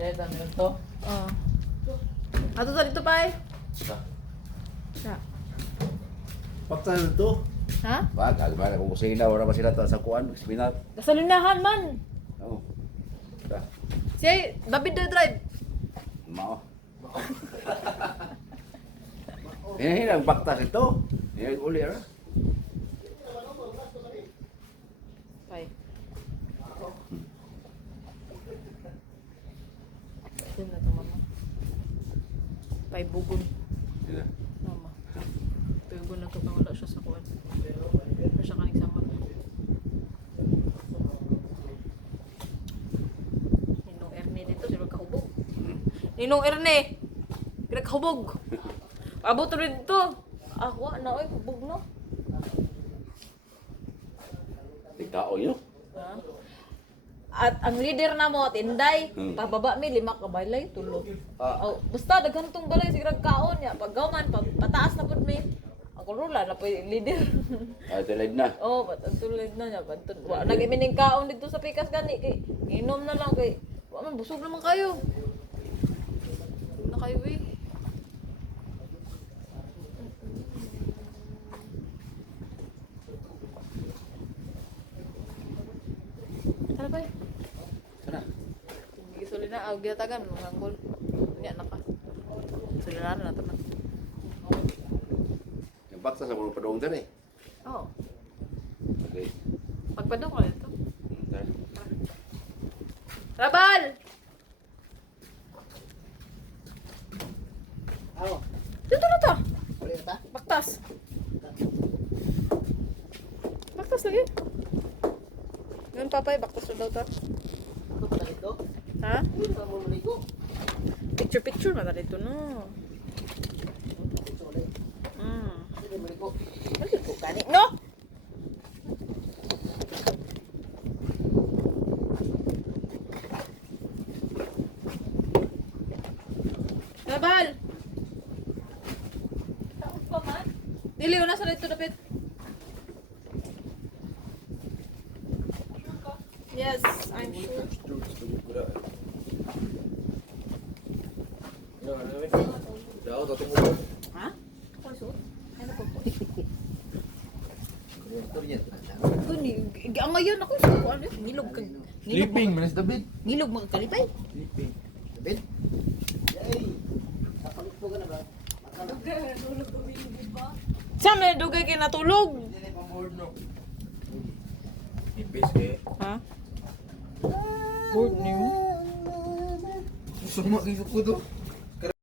Dito, to. Oh. Ato sa dito pa eh. Sa. Sa. Pakta na to. Ha? Wag, agad kung kusina wala ba sila sa kuan, spinat. Kasalinahan man. Oh. Sa. Siya, David na drive. Mao. Eh, ang baktas ito. Eh, uli ra. Pay. Ito na to mama. Pay bugon. Sila. Mama. Bugon na to kang wala siya sa kuwan. Wala siya kaning sama. Ninong Erne dito, sila kahubog. Ninong Erne! Sila kahubog. Abot rin dito. Ah, wa na oy, hubog no. Tigtao yun. Ha? At ang leader na mo, Tinday, Hmm. pababa mi 5 ka balay, tulo. Ah. Oh, basta daghantong balay sigrag kaon ya, paggaw man pataas na pud mi. Ako rula na po yung leader. Ay, tulad na. Oh, patulid na niya, patun. Wa nagimining kaon dito sa pikas gani kay inom na lang kay wa man busog naman kayo. Busog na kayo eh. Tara ba? Sana. Hindi suli na, awag gitagan, mga ngol. Nya naka. Suli na to na. Yung baktas sa mga padong din eh. Oh, Okay. pagpadong ko ito. Tara. Rabal! Ako. Dito na to. Uli na ta? Baktas. Baktas lagi. Yun papay, baktas na daw to. Ito pa dito. Ha? Ito pa mo maligo. Picture na dito no. Ito ulit. Hindi maligo. Maligo kani. No! Rabal! Taon pa man? Dili, una sa dito dapit. Yes, I'm sure. Daw, tatong Ha? Ano suot? Ano po po? Ito niya. Ito ni, ang ngayon ako sa ano, nilog kag Sleeping, manas David. nilog mga kalipay. Sleeping. David? Yay! Kapalit po ka na ba? Sa may dugay kay natulog. Hindi na pang-board no. Ipis eh. Ha? Board niyo. Sumak isip ko to.